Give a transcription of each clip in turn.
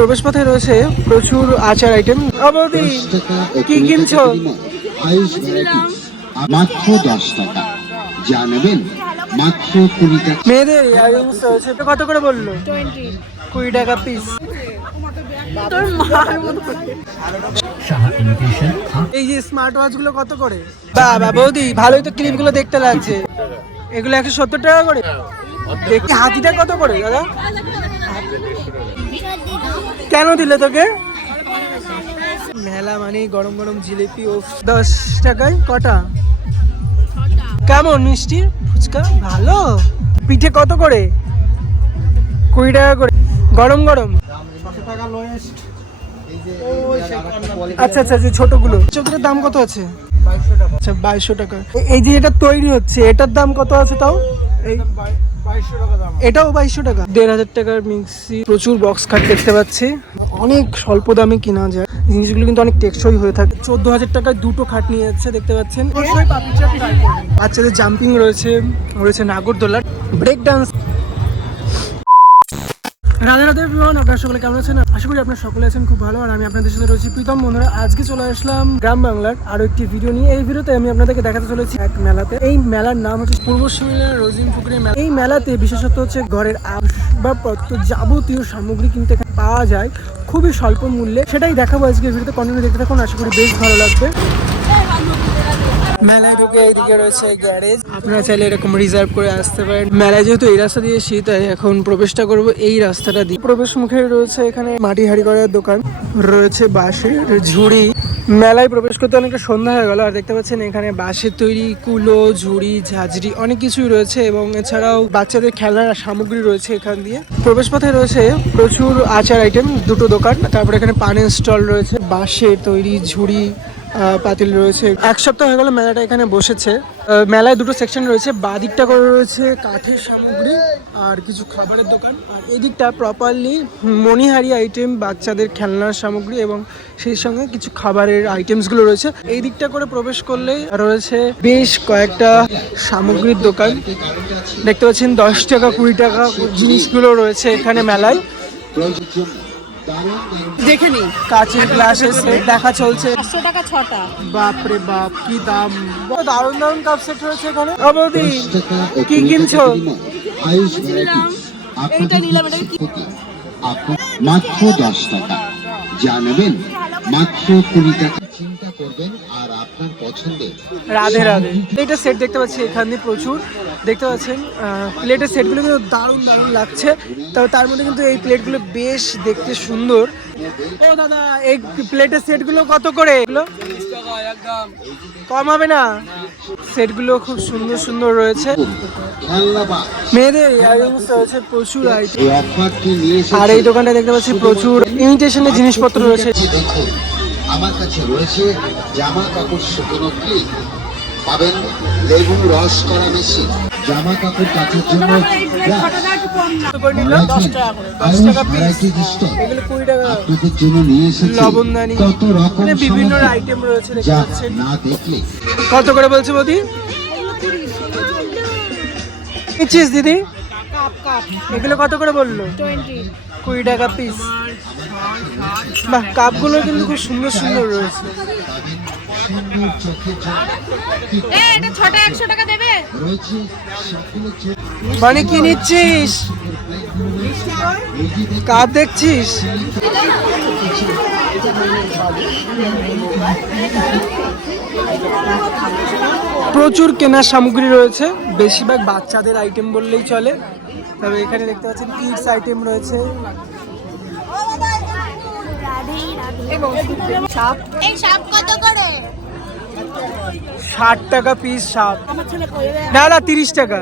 প্রবেশ পথে রয়েছে প্রচুর আচার আইটেম। বৌদি কি কিনছো? মাত্র 10 টাকা জানবেন, মাত্র 20 টাকা। মেয়েদের আইটেমস রয়েছে, কত করে বললো? 20 টাকা পিস। এই যে স্মার্ট ওয়াচ গুলো কত করে? বাবা বৌদি ভালোই তো, ক্লিপ গুলো দেখতে লাগছে। এগুলো 170 টাকা করে। দেখি হাতিটা কত করে দাদা? কেন দিলে তোকে? মেলা মানে গরম গরম জিলিপি। ও 10 টাকায় কটা? কেমন মিষ্টি ফুচকা? ভালো। পিঠে কত করে? 20 টাকা করে। গরম গরম। আচ্ছা আচ্ছা, যে ছোটগুলো, ছোটটার দাম কত আছে? 2200 টাকা। আচ্ছা 2200 টাকা। এই যে এটা তৈরি হচ্ছে, এটার দাম কত আছে তাও? এই 2200 টাকা দাম। এটাও 2200 টাকা। 1500 টাকার মিক্সি। প্রচুর বক্স খাট দেখতে পাচ্ছি, অনেক স্বল্প দামে কিনা যায় জিনিসগুলো, কিন্তু অনেক টেকসই হয়ে থাকে। 14000 টাকায় দুটো খাট নিয়ে যাচ্ছে দেখতে পাচ্ছেন। বাচ্চাদের জাম্পিং রয়েছে, রয়েছে নাগরদোলা, break dance. Radhe Radhe everyone, আপনারা সকলে কেমন আছেন? আশা করি আপনারা সকলে আছেন খুব ভালো। আর আমি আপনাদের সাথে রয়েছি প্রীতম। বন্ধুরা, আজকে চলে আসলাম গ্রাম বাংলার আরো একটি ভিডিও নিয়ে। এই ভিডিওতে আমি আপনাদেরকে দেখাতে চলেছি এক মেলাতে। এই মেলার নাম হচ্ছে পূর্ব শিমলা রোজিন পুকুরের মেলা। এই মেলাতে বিশেষত হচ্ছে ঘরের আসবাবপত্র যাবতীয় সামগ্রী কিনতে পাওয়া যায় খুবই স্বল্প মূল্যে। সেটাই দেখাবো আজকে ভিডিওতে, কন্টিনিউ দেখতে থাকুন, আশা করি বেশ ভালো লাগবে। মেলায় ঢুকে এইদিকে রয়েছে গ্যারেজ, আপনারা চাইলে এরকম রিজার্ভ করে আসতে পারেন। মেলায় যেহেতু এই রাস্তা দিয়ে এসেছি, তাই এখন প্রবেশটা করব এই রাস্তাটা দিয়ে। প্রবেশ মুখে রয়েছে এখানে মাটি হাঁড়ি করার দোকান, রয়েছে বাঁশের ঝুড়ি। মেলায় প্রবেশ করতে অনেকটা সন্ধ্যা হয়ে গেল। আর দেখতে পাচ্ছেন এখানে বাঁশের তৈরি কুলো, ঝুড়ি, ঝাঁঝরি অনেক কিছুই রয়েছে, এবং এছাড়াও বাচ্চাদের খেলনার সামগ্রী রয়েছে এখান দিয়ে। প্রবেশ পথে রয়েছে প্রচুর আচার আইটেম, দুটো দোকান। তারপরে এখানে পানের স্টল রয়েছে, বাঁশের তৈরি ঝুড়ি, পাতিল রয়েছে। এক সপ্তাহ হয়ে গেল মেলাটা এখানে বসেছে। মেলায় দুটো সেকশন রয়েছে, বাঁ দিকটা করে রয়েছে কাঠের সামগ্রী আর কিছু খাবারের দোকান, আর এই দিকটা প্রপারলি মণিহারি আইটেম, বাচ্চাদের খেলনার সামগ্রী এবং সেই সঙ্গে কিছু খাবারের আইটেমসগুলো রয়েছে। এই দিকটা করে প্রবেশ করলেই রয়েছে বেশ কয়েকটা সামগ্রীর দোকান। দেখতে পাচ্ছেন 10 টাকা 20 টাকা জিনিসগুলো রয়েছে এখানে মেলায়। দেখে নি কাচের গ্লাসের সেট দেখা চলছে, 500 টাকা 6টা। বাপরে বাপ কি দাম! দারুণ দারুণ কাপ সেট রয়েছে এখানে। বৌদি কি কিনছো? এইটা নিলাম, এটা কি? মাত্র 10 টাকা জানবেন, মাত্র 20 টাকা। চিন্তা করবেন আর আপনার পছন্দের। রাধে রাধে। এটা সেট দেখতে পাচ্ছি এখানে প্রচুর। দেখতে পাচ্ছেন প্লেটের সেটগুলো কিন্তু দারুণ দারুণ লাগছে। তবে তার মধ্যে কিন্তু এই প্লেটগুলো বেশ দেখতে সুন্দর। ও দাদা, এই প্লেটের সেটগুলো কত করে? এগুলো কম হবে না? সেটগুলো খুব সুন্দর সুন্দর রয়েছে। মেয়েদের আইটেমস রয়েছে প্রচুর আইটেম। আর এই দোকানটা দেখতে পাচ্ছি প্রচুর ইমিটেশনের জিনিসপত্র রয়েছে। দেখুন, আমার কাছে রয়েছে জামা কাপড় শুকনো ক্লিপ, পাবেন লেবু রস করা মেশিন, জামা কাপড় কাচার জন্য আপনাদের জন্য নিয়ে এসেছি লবণদানি, কত রকম বিভিন্ন আইটেম রয়েছে দেখতে পাচ্ছেন। না দেখলে। কত করে বলছে বৌদি? নিচ্ছিস দিদি? এগুলো কত করে বললো? 20 টাকা পিস। বাহ, কাপগুলো কিন্তু খুব সুন্দর সুন্দর রয়েছে। এটা 6টা 100 টাকা দেবে। মানে কি নিচ্ছিস? কাপ দেখছিস? প্রচুর কেনার সামগ্রী রয়েছে, বেশিরভাগ বাচ্চাদের আইটেম বললেই চলে। তবে এখানে দেখতে পাচ্ছেন কিডস আইটেম রয়েছে। এই সাপ কত করে? 60 টাকা পিস সাপ। না না 30 টাকা।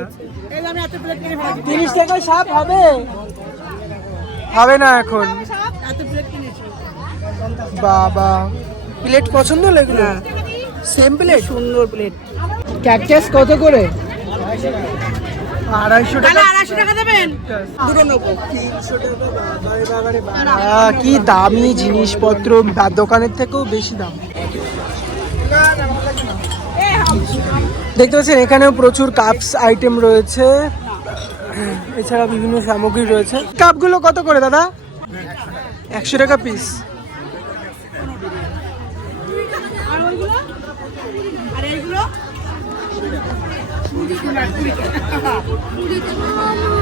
30 টাকায় সাপ হবে? হবে না এখন। বাবা, প্লেট পছন্দ হলো এগুলো? সেম প্লেট, সুন্দর প্লেট। ক্যাকটাস কত করে? 250 টাকা। 250 টাকা দেবেন। দুটো নেবো। 300 টাকা। কি দামি জিনিসপত্র, দোকানের থেকেও বেশি দাম। দেখতে পাচ্ছেন এখানেও প্রচুর কাপস আইটেম রয়েছে, এছাড়া বিভিন্ন সামগ্রী রয়েছে। কাপগুলো কত করে দাদা? 100 টাকা পিস। আর ওইগুলো আর এইগুলো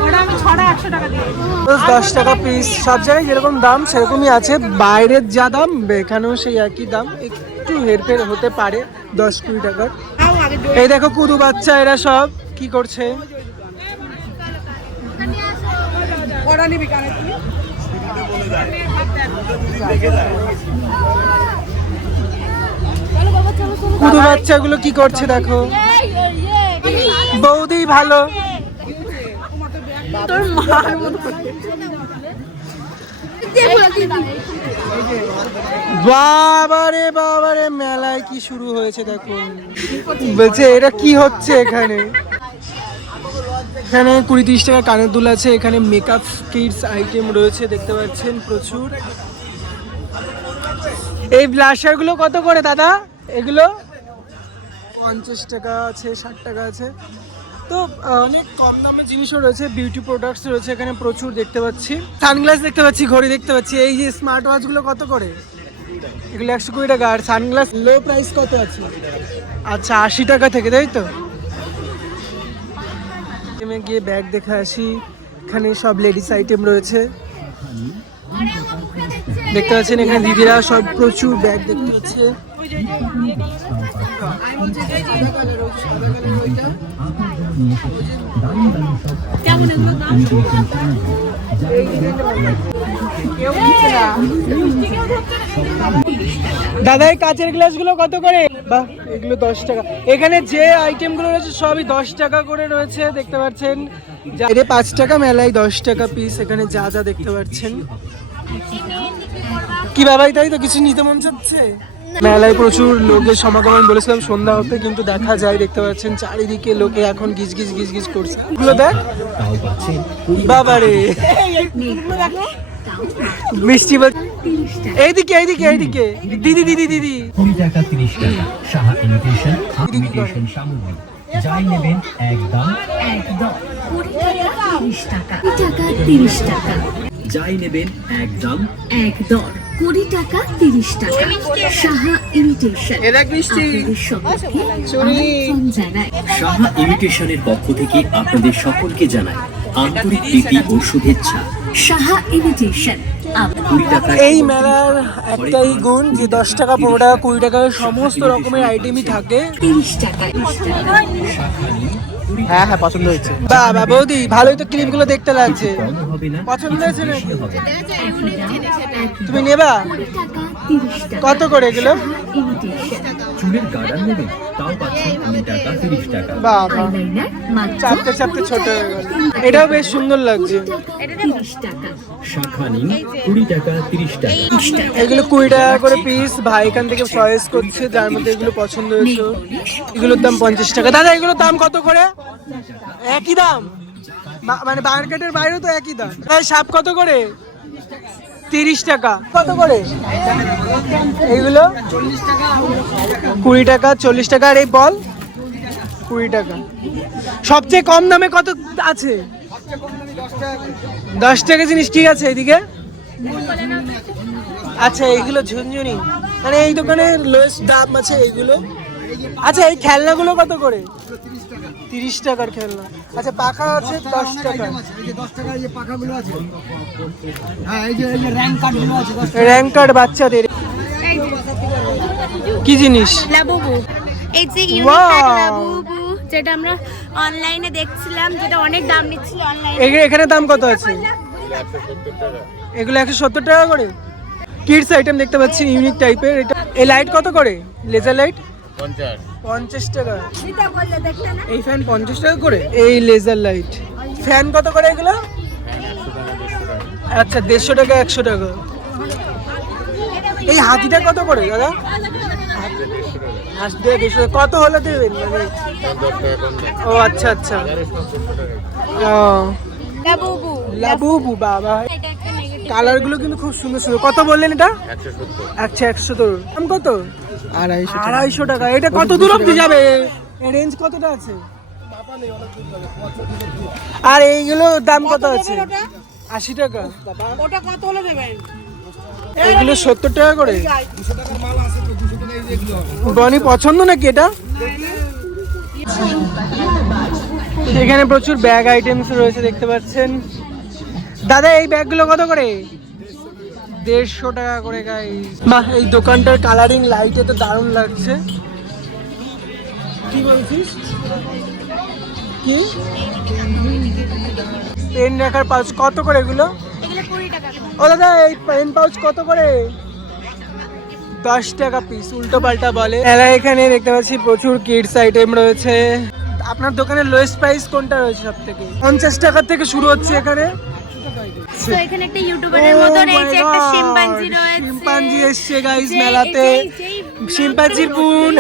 ওটা আমি ছড়া 100 টাকা দিয়ে 10 টাকা পিস। সব জায়গায় যেরকম দাম সেরকমই আছে, বাইরের যা দাম এখানেও সেই একই দাম, একটু হেরফের হতে পারে 10-20 টাকার। তাও আগে এই দেখো কুদু বাচ্চা এরা সব কি করছে। ওরা নিবি কানে তুই কুদু বাচ্চাগুলো কি করছে দেখো। বৌদি ভালো। তোর মার মতো বাবারে বাবারে মেলায় কি শুরু হয়েছে দেখুন। বলছে এটা কি হচ্ছে এখানে। এখানে 20-30 টাকা কানের দুল আছে। এখানে মেকআপ কিটস আইটেম রয়েছে দেখতে পাচ্ছেন প্রচুর। এই ব্লাশারগুলো কত করে দাদা? এগুলো 50 টাকা আছে, 60 টাকা আছে। তো অনেক কম দামের জিনিসও রয়েছে, বিউটি প্রোডাক্টস রয়েছে এখানে প্রচুর দেখতে পাচ্ছি। সানগ্লাস দেখতে পাচ্ছি, ঘড়ি দেখতে পাচ্ছি। এই যে স্মার্ট ওয়াচগুলো কত করে? এগুলো 120 টাকা। আর সানগ্লাস লো প্রাইস কত আছে? আচ্ছা 80 টাকা থেকে, তাই তো? আমি গিয়ে ব্যাগ দেখে আসি। এখানে সব লেডিস আইটেম রয়েছে দেখতে পাচ্ছেন। এখানে দিদিরা সব প্রচুর ব্যাগ দেখতে পাচ্ছে। দাদা এই কাচের গ্লাসগুলো কত করে? বাহ, এগুলো 10 টাকা। এখানে যে আইটেমগুলো রয়েছে সবই 10 টাকা করে রয়েছে দেখতে পাচ্ছেন। এর 5 টাকা, মেলায় 10 টাকা পিস। এখানে যা যা দেখতে পাচ্ছেন। কি বাবাই, তাই তো? কিছু নিতে মন চাচ্ছে? মেলায় প্রচুর লোকের সমাগম। আমি বলেছিলাম সন্ধ্যা হতে, কিন্তু দেখা যায় দেখতে পাচ্ছেন চারিদিকে লোকে এখন গিজ গিজ গিজ গিজ করছে। এগুলো দেখ বাবারে, মিষ্টি এইদিকে এইদিকে এইদিকে। দিদি দিদি দিদি 20 টাকা 30 টাকা সাহা ইমিটেশন ইমিটেশন সামগ্রী যাই নেবেন একদম 20 টাকা 30 টাকা 30 টাকা যাই নেবেন একদম 20 টাকা 30 টাকা সাহা ইমিটেশন এরা মিষ্টি জানাই সাহা ইমিটেশনের পক্ষ থেকে আপনাদের সকলকে জানাই আন্তরিক প্রীতি ও শুভেচ্ছা। সাহা ইমিটেশন 20 টাকা এই মেলার একটাই গুণ যে 10 টাকা 15 টাকা 20 টাকার সমস্ত রকমের আইটেমই থাকে। 30 টাকা হ্যাঁ হ্যাঁ, পছন্দ হয়েছে। বাবা বৌদি ভালোই তো ক্লিপগুলো দেখতে লাগছে। বন্ধ হবে না, পছন্দ হয়েছে নাকি? হবে না। তুমি নেবা? 30 টাকা কত করে এগুলো? ইমিটেশন চুলের গার্ডার নেবেন তাও পাচ্ছেন 20 টাকা 30 টাকা। বাবা আইলাইনার মাত্র চাপতে চাপতে ছোট হয়ে গেল। এটাও বেশ সুন্দর লাগছে। 30 টাকা শাখা নিন 20 টাকা 30 টাকা। এগুলো 20 টাকা করে পিস। ভাই এখান থেকে চয়েস করছে যার মধ্যে এগুলো পছন্দ হয়েছে। এগুলোর দাম 50 টাকা। দাদা এগুলোর দাম কত করে? একই দাম? মানে মার্কেটের বাইরেও তো একই দাম। এই সাপ কত করে? 30 টাকা। কত করে এইগুলো? 20 টাকা 40 টাকা। আর এই বল 20 টাকা। সবচেয়ে কম দামে কত আছে? 10 টাকা জিনিস। ঠিক আছে এদিকে। আচ্ছা এইগুলো ঝুনঝুনি, মানে এই দোকানে লোয়েস্ট দাম আছে এইগুলো। আচ্ছা এই খেলনাগুলো কত করে? 30 টাকার খেলনা। আচ্ছা পাখা আছে 10 টাকা। র্যাঙ্ক কার্ড বাচ্চাদের। কি জিনিস? লাবুবু। এই যে Wow! ইউনিক লাবুবু যেটা আমরা অনলাইনে দেখছিলাম, যেটা অনেক দাম নিচ্ছিল অনলাইনে। এখানে দাম কত আছে? এগুলো 170 টাকা করে। কিডস আইটেম দেখতে পাচ্ছি ইউনিক টাইপের। এটা এই লাইট কত করে? লেজার লাইট 50 টাকা। এই ফ্যান 50 টাকা করে। এই লেজার লাইট ফ্যান কত করে এগুলো? আচ্ছা 150 টাকা 100 টাকা। এই হাতিটা কত করে দাদা? হাসি দিয়ে 150 কত হলে দেবেন মানে? ও আচ্ছা আচ্ছা। ও লাবুবু। লাবুবু বাবা। এটা একটা নেগেটিভ। কালার গুলো কিন্তু খুব সুন্দর সুন্দর। কত বললেন এটা? 170। আচ্ছা 170। দাম কত? 250 টাকা। এটা কত দূর অবধি যাবে? রেঞ্জ কতটা আছে? আর এইগুলো দাম কত আছে? ওটা 80 টাকা। ওটা কত হলে দেবেন? এগুলো 70 টাকা করে। বনি পছন্দ নাকি এটা? এখানে প্রচুর ব্যাগ আইটেমস রয়েছে দেখতে পাচ্ছেন। দাদা এই ব্যাগগুলো কত করে? 150 টাকা করে গাইস। বাহ, এই দোকানটার কালারিং লাইটে তো দারুণ লাগছে। কি বলছিস? কি পেন রাখার পাউচ কত করে এগুলো? এগুলো 20 টাকা। ও দাদা এই পেন পাউচ কত করে? 10 টাকা পিস। উল্টো পাল্টা বলে। এখানে দেখতে পাচ্ছি প্রচুর কিডস আইটেম রয়েছে। আপনার দোকানের লোয়েস্ট প্রাইস কোনটা রয়েছে সব থেকে? 50 টাকা থেকে শুরু হচ্ছে এখানে। তো এখানে একটা ইউটিউবারের মতো রয়েছে, একটা শিম্পাঞ্জি রয়েছে। শিম্পাঞ্জি এসছে গাইস মেলাতে। শিম্পাঞ্জির বোন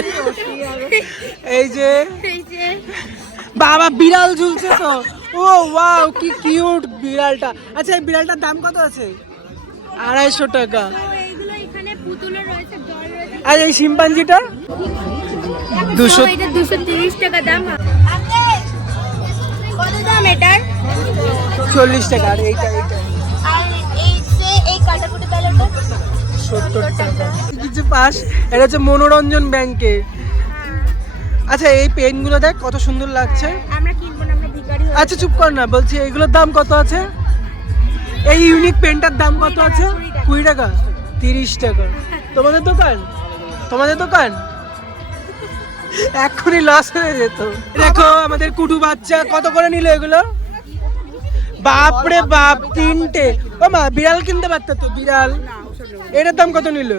এই যে বাবা বিড়াল ঝুলছে তো। ও ওয়াও কি কিউট বিড়ালটা। আচ্ছা এই বিড়ালটার দাম কত আছে? 250 টাকা। তো এইগুলো এখানে পুতুলও রয়েছে, ডল রয়েছে। আর এই শিম্পাঞ্জিটা 200। এটা 230 টাকা দাম। কত দাম এটার? 40 টাকা। আর এইটা আর এই যে এই কাটাকুটি বেলাটা 70 টাকা। কিছু পাস। এটা হচ্ছে মনোরঞ্জন ব্যাংকে। আচ্ছা এই পেনগুলো দেখ কত সুন্দর লাগছে। আমরা কিনবো না, আমরা ভিখারি হয়ে। আচ্ছা চুপ কর না, বলছি এগুলোর দাম কত আছে? এই ইউনিক পেনটার দাম কত আছে? 20 টাকা। 30 টাকা। তোমাদের দোকান? তোমাদের দোকান এক্ষুনি লস হয়ে যেত। দেখো আমাদের কুটু বাচ্চা কত করে নিল এগুলো। বাপরে বাপ, 3টে। ও মা বিড়াল কিনতে পারত তো, বিড়াল। এটার দাম কত নিল?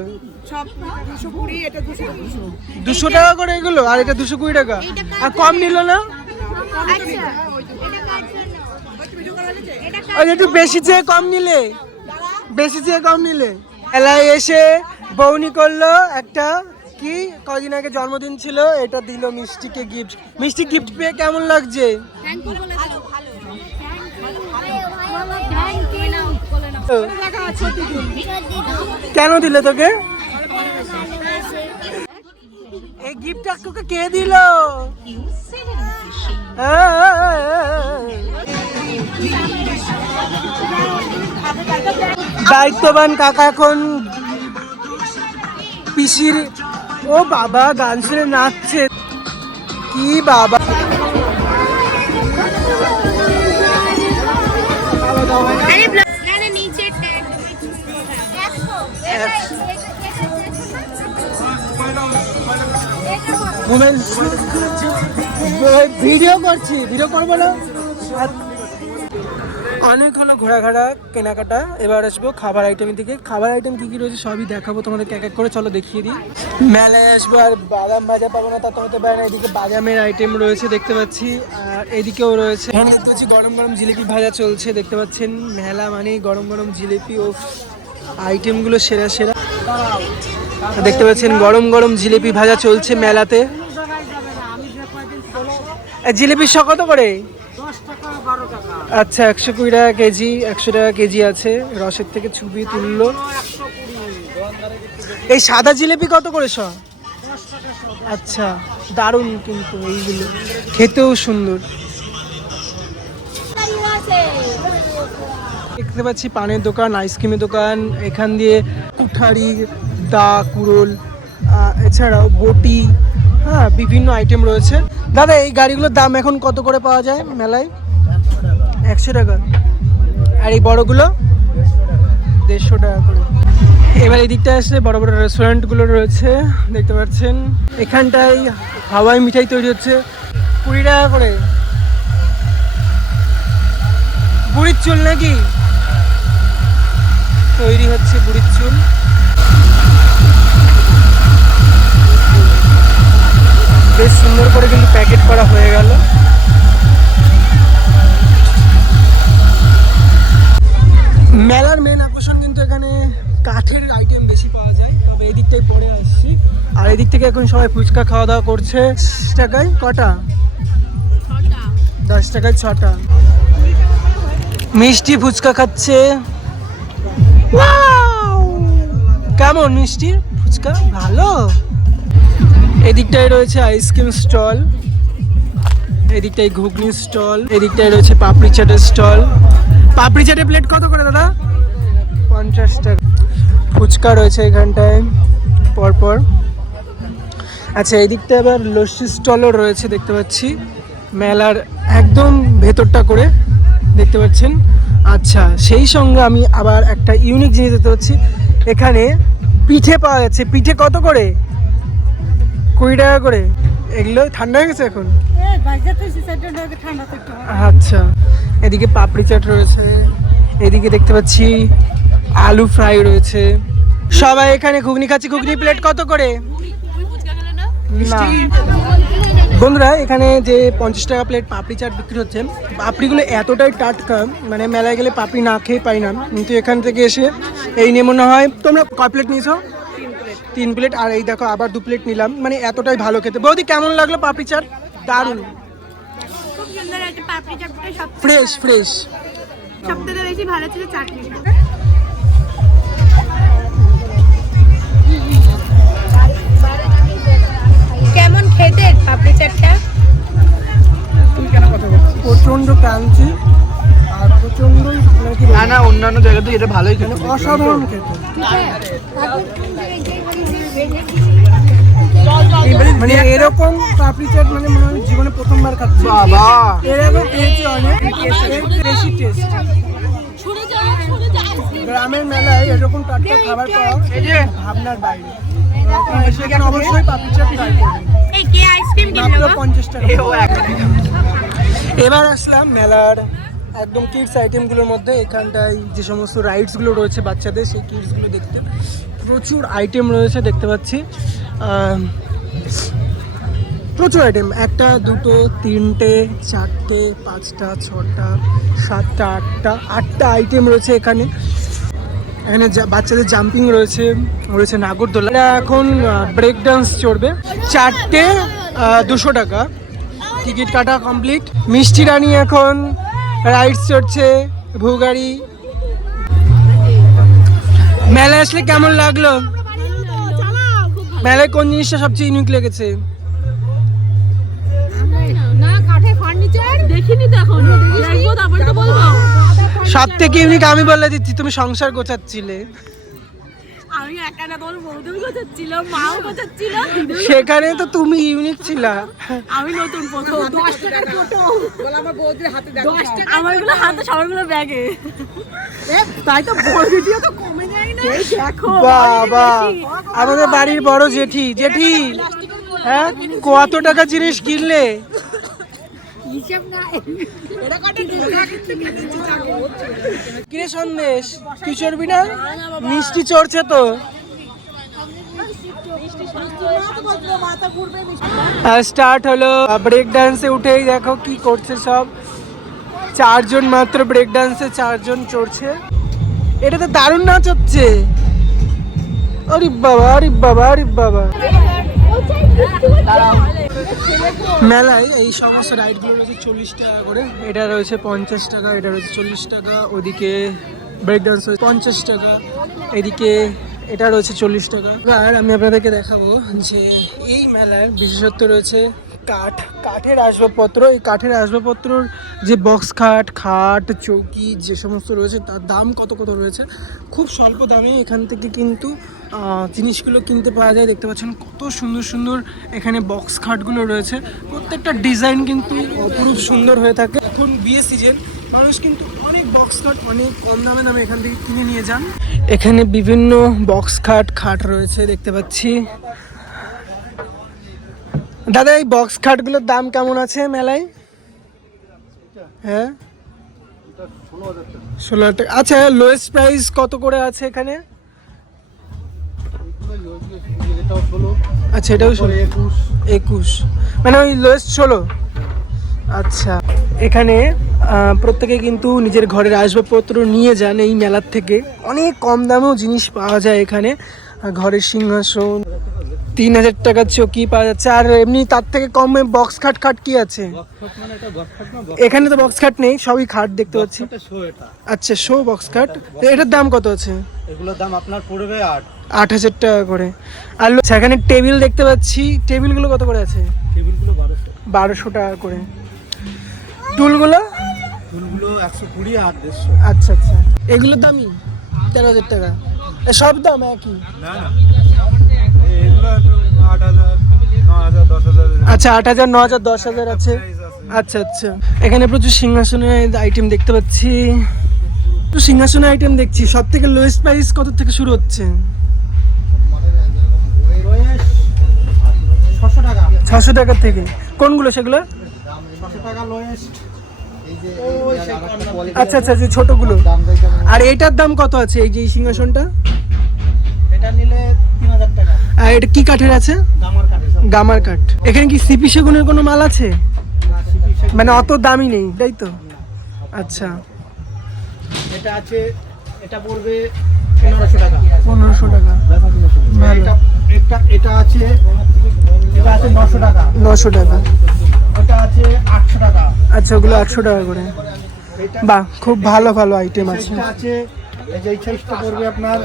200 টাকা করে এগুলো। আর এটা 220 টাকা। আর কম নিল না? আচ্ছা ওই একটু বেশি চেয়ে কম নিলে, বেশি চেয়ে কম নিলে। এলায় এসে বৌনি করলো একটা, কি কদিন আগে জন্মদিন ছিল, এটা দিল মিষ্টিকে গিফট। মিষ্টি গিফট পেয়ে কেমন লাগছে? থ্যাংক ইউ বলে দাও। থ্যাংক ইউ নাও বলে নাও। কেন দিলে তোকে এই গিফটটা? তোকে কে দিল? দায়িত্ববান কাকা এখন পিসির। ও বাবা গান শুনে নাচছে। কি বাবা আরে না না নিচে ট্যাগ ভিডিও করছি, ভিডিও করবো না। অনেক হলো ঘোরাঘাড়া কেনাকাটা। এবার আসবো খাবার আইটেমের দিকে। খাবার আইটেম কী কী রয়েছে সবই দেখাবো তোমাদেরকে এক এক করে। চলো দেখিয়ে দিই। মেলায় আসবো আর বাদাম ভাজা পাবো না তা তো হতে পারে না। এদিকে বাদামের আইটেম রয়েছে দেখতে পাচ্ছি, আর এদিকেও রয়েছে। এখানে দেখতে পাচ্ছি গরম গরম জিলিপি ভাজা চলছে দেখতে পাচ্ছেন। মেলা মানেই গরম গরম জিলিপি। ও আইটেমগুলো সেরা সেরা দেখতে পাচ্ছেন। গরম গরম জিলিপি ভাজা চলছে মেলাতে। জিলিপির শ কত করে? আচ্ছা 120 টাকা কেজি। 100 টাকা কেজি আছে। রসের থেকে ছবি তুললো। এই সাদা জিলিপি কত করে শ? আচ্ছা দারুণ, কিন্তু এইগুলো খেতেও সুন্দর। দেখতে পাচ্ছি পানের দোকান, আইসক্রিমের দোকান। এখান দিয়ে কুঠারি, দা, কুড়োল, এছাড়াও বটি, হ্যাঁ বিভিন্ন আইটেম রয়েছে। দাদা এই গাড়িগুলোর দাম এখন কত করে পাওয়া যায় মেলায়? 100 টাকা। আর এই বড়গুলো 150 টাকা করে। এবার এই দিকটা আসলে বড় বড় রেস্টুরেন্টগুলো রয়েছে দেখতে পাচ্ছেন। এখানটায় হাওয়াই মিঠাই তৈরি হচ্ছে 20 টাকা করে। বুড়ির চুল নাকি তৈরি হচ্ছে? বুড়ির চুল। বেশ সুন্দর করে কিন্তু প্যাকেট করা হয়ে গেল। মেলার মেন আকর্ষণ কিন্তু এখানে কাঠের আইটেম বেশি পাওয়া যায়। তবে এই দিকটাই পরে আসছি। আর এই দিক থেকে এখন সবাই ফুচকা খাওয়া দাওয়া করছে। 10 টাকায় কটা? 10 টাকায় 6টা। মিষ্টি ফুচকা খাচ্ছে। কেমন মিষ্টি ফুচকা? ভালো। এদিকটায় রয়েছে আইসক্রিম স্টল, এদিকটায় ঘুগনি স্টল, এদিকটায় রয়েছে পাপড়ি চাটের স্টল। পাপড়ি চাটের প্লেট কত করে দাদা? 50 টাকা। ফুচকা রয়েছে এখানটায় পরপর। আচ্ছা, এই দিকটা আবার লস্যি স্টলও রয়েছে দেখতে পাচ্ছি, মেলার একদম ভেতরটা করে দেখতে পাচ্ছেন। আচ্ছা, সেই সঙ্গে আমি আবার একটা ইউনিক জিনিস দেখতে পাচ্ছি, এখানে পিঠে পাওয়া যাচ্ছে। পিঠে কত করে? 20 টাকা করে। এগুলো ঠান্ডা হয়ে গেছে এখন? আচ্ছা, এদিকে পাপড়ি চাট রয়েছে, এদিকে দেখতে পাচ্ছি আলু ফ্রাই রয়েছে। সবাই এখানে ঘুগনি খাচ্ছে। ঘুগনি প্লেট কত করে? না বন্ধুরা, এখানে যে 50 টাকা প্লেট পাপড়ি চাট বিক্রি হচ্ছে, পাপড়িগুলো এতটাই টাটকা, মানে মেলায় গেলে পাপড়ি না খেয়ে পাই না, কিন্তু এখান থেকে এসে এই নিয়ে মনে হয়। তোমরা কয় প্লেট নিয়েছো? 3 প্লেট। আর এই দেখো আবার 2 প্লেট নিলাম, মানে এতটাই ভালো খেতে। বৌদি কেমন লাগলো পাপড়ি চাট? দারুণ, খুব সুন্দর একটা পাপড়ি চাটটা, সব ফ্রেশ ফ্রেশ। সবথেকে বেশি ভালো ছিল চাটনিটা। কেমন খেতে পাপড়ি চাটটা? প্রচন্ড ক্রাঞ্চি আর প্রচন্ড না না, অন্যান্য জায়গাতে এটা ভালোই খেতে, অসাধারণ খেতে। মানে এরকম পাপড়ি চাট মানে মনে হয় জীবনে প্রথমবার খাচ্ছি। বাবা, এরকম খেয়েছি অনেক, বেশি টেস্ট। গ্রামের মেলায় এরকম টাটকা খাবার পাওয়া ভাবনার বাইরে। সেখানে অবশ্যই পাপড়ি চাট ট্রাই করবেন। এই কে আইসক্রিম কিনলো? 50 টাকা। এবার আসলাম মেলার একদম কিডস আইটেমগুলোর মধ্যে। এখানটায় যে সমস্ত রাইডসগুলো রয়েছে বাচ্চাদের, সেই কিডসগুলো দেখতে প্রচুর আইটেম রয়েছে দেখতে পাচ্ছি। প্রচুর আইটেম, 1, 2, 3, 4, 5, 6, 7, 8টা আইটেম রয়েছে এখানে। এখানে বাচ্চাদের জাম্পিং রয়েছে, রয়েছে নাগরদোলা। এরা এখন ব্রেক ডান্স চড়বে। 4টে 200 টাকা, টিকিট কাটা কমপ্লিট। মিষ্টি রানী এখন রাইডস চড়ছে, ভুগাড়ি। মেলায় আসলে কেমন লাগলো? মেলায় কোন জিনিসটা সবচেয়ে ইউনিক লেগেছে? সব থেকে ইউনিক আমি বলে দিচ্ছি, তুমি সংসার গোছাচ্ছিলে, আমি একা না, তোর বৌদিও গোছাচ্ছিল, মাও গোছাচ্ছিল। সেখানে তো তুমি ইউনিক ছিলা। আমি নতুন প্রথম 10 টাকার ফটো বল আমার বৌদির হাতে দেখো, 10 টাকা আমারগুলো হাতে, সবারগুলো ব্যাগে। তাই তো ভিডিও তো কমে যায় না। এই দেখো বাবা, আমাদের বাড়ির বড় জেঠি। জেঠি, হ্যাঁ, কত টাকা জিনিস কিনলে? হিসাব নাই। এটা কত কিরে সন্দেশ, তুই চড়বি না? মিষ্টি চড়ছে তো। স্টার্ট হলো ব্রেক ডান্সে। উঠেই দেখো কি করছে সব। 4 জন মাত্র ব্রেক ডান্সে 4 জন চড়ছে। এটা তো দারুণ নাচ হচ্ছে। আরে বাবা, আরে বাবা, আরে বাবা। মেলায় এই সমস্ত রাইডগুলো রয়েছে 40 টাকা করে। এটা রয়েছে 50 টাকা, এটা রয়েছে 40 টাকা। ওদিকে ব্রেক ডান্স রয়েছে 50 টাকা, এদিকে এটা রয়েছে 40 টাকা। আর আমি আপনাদেরকে দেখাবো যে এই মেলার বিশেষত্ব রয়েছে কাঠের আসবাবপত্র। এই কাঠের আসবাবপত্রর যে বক্স খাট, চৌকি যে সমস্ত রয়েছে, তার দাম কত রয়েছে। খুব স্বল্প দামে এখান থেকে কিন্তু জিনিসগুলো কিনতে পাওয়া যায়। দেখতে পাচ্ছেন কত সুন্দর সুন্দর এখানে বক্স খাটগুলো রয়েছে। প্রত্যেকটা ডিজাইন কিন্তু অপরূপ সুন্দর হয়ে থাকে। এখন বিয়ে সিজন, মানুষ কিন্তু অনেক বক্স খাট অনেক কম দামে এখান থেকে কিনে নিয়ে যান। এখানে বিভিন্ন বক্স খাট রয়েছে দেখতে পাচ্ছি। দাদা, এই বক্স খাটগুলোর দাম কেমন আছে মেলায়? হ্যাঁ, 16,000 টাকা। আচ্ছা, লোয়েস্ট প্রাইস কত করে আছে এখানে? আচ্ছা, এটাও 21, মানে ওই লোয়েস্ট 16। আচ্ছা, এখানে প্রত্যেকে কিন্তু নিজের ঘরের আসবাবপত্র নিয়ে যান এই মেলার থেকে। অনেক কম দামেও জিনিস পাওয়া যায় এখানে। ঘরের সিংহাসন, 3000 টাকার চৌকি পাওয়া যাচ্ছে। আর এমনি তার থেকে কমে বক্স খাট কি আছে? এখানে তো বক্স খাট নেই, সবই খাট দেখতে পাচ্ছি। আচ্ছা, শো বক্স খাট। এটার দাম কত আছে? এগুলোর দাম আপনার পড়বে 8,000 টাকা করে। আর সেখানে টেবিল দেখতে পাচ্ছি, টেবিলগুলো কত করে আছে? টেবিলগুলো 1200 টাকা করে। টুলগুলো 120 আর 150। আচ্ছা, এগুলোর দামই 13,000 টাকা। সব দাম একই? না না এগুলো 8,000 9,000 10,000 আচ্ছা 8,000 9,000 10,000 আছে। আচ্ছা আচ্ছা, এখানে প্রচুর সিংহাসনের আইটেম দেখতে পাচ্ছি। তো সিংহাসনের আইটেম দেখছি, সব থেকে লোয়েস্ট প্রাইস কত থেকে শুরু হচ্ছে? 600 টাকা 600 টাকা থেকে। কোনগুলো সেগুলো? 600 টাকা লোয়েস্ট। আচ্ছা আচ্ছা, যে ছোটগুলো। আর এটার দাম কত আছে, এই যে এই সিংহাসনটা? এটা নিলে 3,000 টাকা। আর এটা কি কাঠের আছে? দামার কাঠে। গামার কাঠ। এখানে কি সিপি সেগুনের কোনো মাল আছে? মানে অত দামি নেই তাই তো? আচ্ছা, এটা আছে, এটা পড়বে 1500 টাকা। 1500 টাকা। এটা এটা আছে, এটা আছে 900 টাকা। 900 টাকা। এটা আছে 800 টাকা। আচ্ছা, ওগুলো 800 টাকা করে। এটা বাহ, খুব ভালো ভালো আইটেম আছে। এটা আছে, এই যে এই সাইজটা পড়বে আপনার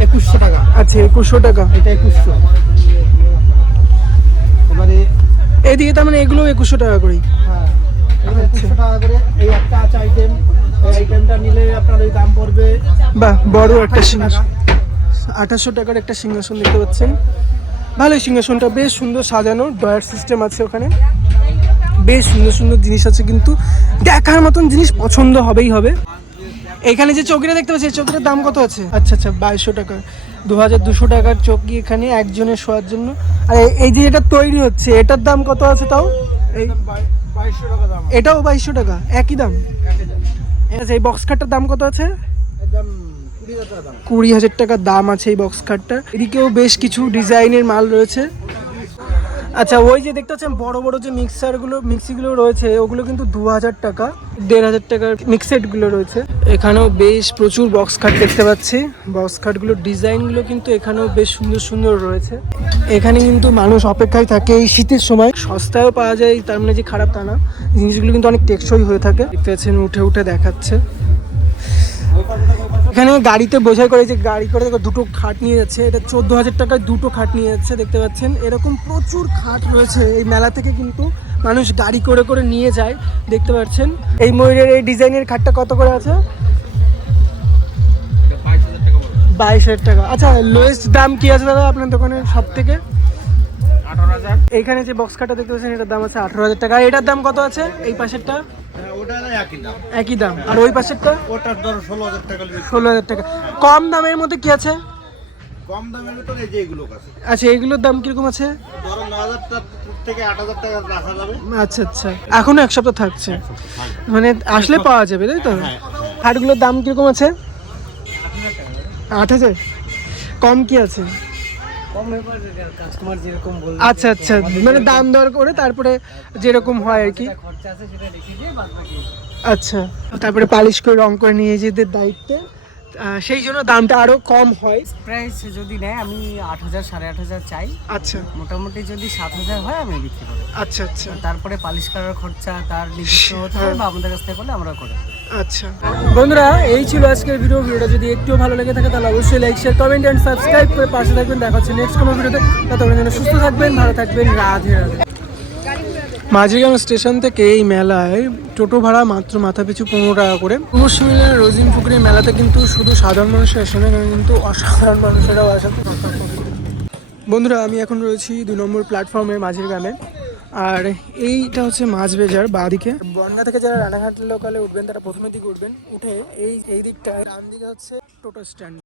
2100 টাকা। আচ্ছা, 2100 টাকা। এটা 2100। এবারে এদিকে তার মানে এগুলো 2100 টাকা করেই। হ্যাঁ, এগুলো 2100 টাকা করে। এই একটা আছে আইটেম, এই আইটেমটা নিলে আপনার ওই দাম পড়বে বাহ, বড় একটা 2800 সিংহাসন। টাকা। 2800 টাকার একটা সিংহাসন দেখতে পাচ্ছেন। ভালোই সিংহাসনটা, বেশ সুন্দর সাজানো, ডয়ার সিস্টেম আছে ওখানে। বেশ সুন্দর সুন্দর জিনিস আছে, কিন্তু দেখার মতন জিনিস পছন্দ হবেই হবে। এখানে যে চৌকিটা দেখতে পাচ্ছি, এই চৌকিটার দাম কত আছে? আচ্ছা আচ্ছা, 2200 টাকা। 2200 টাকার চৌকি এখানে একজনের শোয়ার জন্য। আর এই যে এটা তৈরি হচ্ছে, এটার দাম কত আছে তাও? এই 2200 টাকা দাম। এটাও 2200 টাকা, একই দাম। আচ্ছা, এই বক্স খাটটার দাম কত আছে? একদম 20,000 টাকা দাম। 20,000 টাকার দাম আছে এই বক্স খাটটা। এদিকেও বেশ কিছু ডিজাইনের মাল রয়েছে। আচ্ছা, ওই যে দেখতে পাচ্ছেন বড় বড় যে মিক্সিগুলো রয়েছে, ওগুলো কিন্তু 2000 টাকা। 1,500 টাকার মিক্সেটগুলো রয়েছে। এখানেও বেশ প্রচুর বক্স খাট দেখতে পাচ্ছি। বক্স খাটগুলোর ডিজাইনগুলো কিন্তু এখানেও বেশ সুন্দর সুন্দর রয়েছে। এখানে কিন্তু মানুষ অপেক্ষায় থাকে এই শীতের সময়। সস্তায়ও পাওয়া যায়, তার মানে যে খারাপ তা না। জিনিসগুলো কিন্তু অনেক টেকসই হয়ে থাকে। দেখতে পাচ্ছেন উঠে উঠে দেখাচ্ছে। এখানে গাড়িতে বোঝাই করে, যে গাড়ি করে দেখো দুটো খাট নিয়ে যাচ্ছে। এটা 14,000 টাকায় দুটো খাট নিয়ে যাচ্ছে, দেখতে পাচ্ছেন। এরকম প্রচুর খাট রয়েছে এই মেলা থেকে, কিন্তু মানুষ গাড়ি করে করে নিয়ে যায়, দেখতে পাচ্ছেন। এই ময়ূরের এই ডিজাইনের খাটটা কত করে আছে? 22,000 টাকা। আচ্ছা, লোয়েস্ট দাম কি আছে দাদা আপনার দোকানে সব থেকে? 18,000। এইখানে যে বক্স খাটটা দেখতে পাচ্ছেন, এটার দাম আছে 18,000 টাকা। এটার দাম কত আছে এই পাশেরটা? ওটা একই দাম। একই দাম। আর ওই পাশেরটা? ওটার ধরো 16,000 টাকা। 16,000 টাকা। কম দামের মধ্যে কি আছে? কম দামের ভিতরে এই যে এগুলো আছে। আচ্ছা, এইগুলোর দাম কিরকম আছে? ধরো 9,000 থেকে 8,000 টাকা রাখা যাবে। আচ্ছা আচ্ছা, এখনো এক সপ্তাহ থাকছে, মানে আসলে পাওয়া যাবে তাই তো? খাটগুলোর দাম কিরকম আছে? 8,000। কম কি আছে? কম ব্যাপার, কাস্টমার যেরকম বলবে। আচ্ছা আচ্ছা, মানে দাম দর করে তারপরে যেরকম হয় আর কি। খরচা আছে সেটা রেখে দিয়ে বাদ বাকি। আচ্ছা, তারপরে পালিশ করে রং করে নিয়ে যেতে দায়িত্বে, সেই জন্য দামটা আরো কম হয়। প্রাইস যদি নেয় আমি 8,000 8,500 চাই। আচ্ছা মোটামুটি যদি 7,000 হয় আমি বিক্রি করি। আচ্ছা আচ্ছা তারপরে পালিশ করার খরচা তার নিজস্ব হতে হবে বা আমাদের কাছ থেকে করলে আমরা করে দেব। আচ্ছা বন্ধুরা, এই ছিল আজকের ভিডিওটা যদি একটু ভালো লেগে থাকে তাহলে অবশ্যই like share comment and subscribe করে পাশে থাকবেন। দেখা হচ্ছে নেক্সট কোনো ভিডিওতে। ততক্ষণ যেন সুস্থ থাকবেন, ভালো থাকবেন। রাধে রাধে। মাঝিগ্রাম স্টেশন থেকে এই মেলায় টোটো ভাড়া মাত্র মাথা পিছু 15 টাকা করে। পূর্বশী মেলার রোজিন পুকুরের মেলাতে কিন্তু শুধু সাধারণ মানুষের আসে না, কিন্তু অসাধারণ মানুষেরাও আসে। বন্ধুরা, আমি এখন রয়েছি 2 নম্বর প্ল্যাটফর্মে মাঝিগ্রামে। আর এইটা হচ্ছে মাছ বাজার বাঁদিকে। বনগা থেকে যারা রানাঘাট লোকালে উঠবেন তারা প্রথমের দিকে উঠবেন, উঠে এই দিকটা ডান দিকে হচ্ছে টোটো স্ট্যান্ড।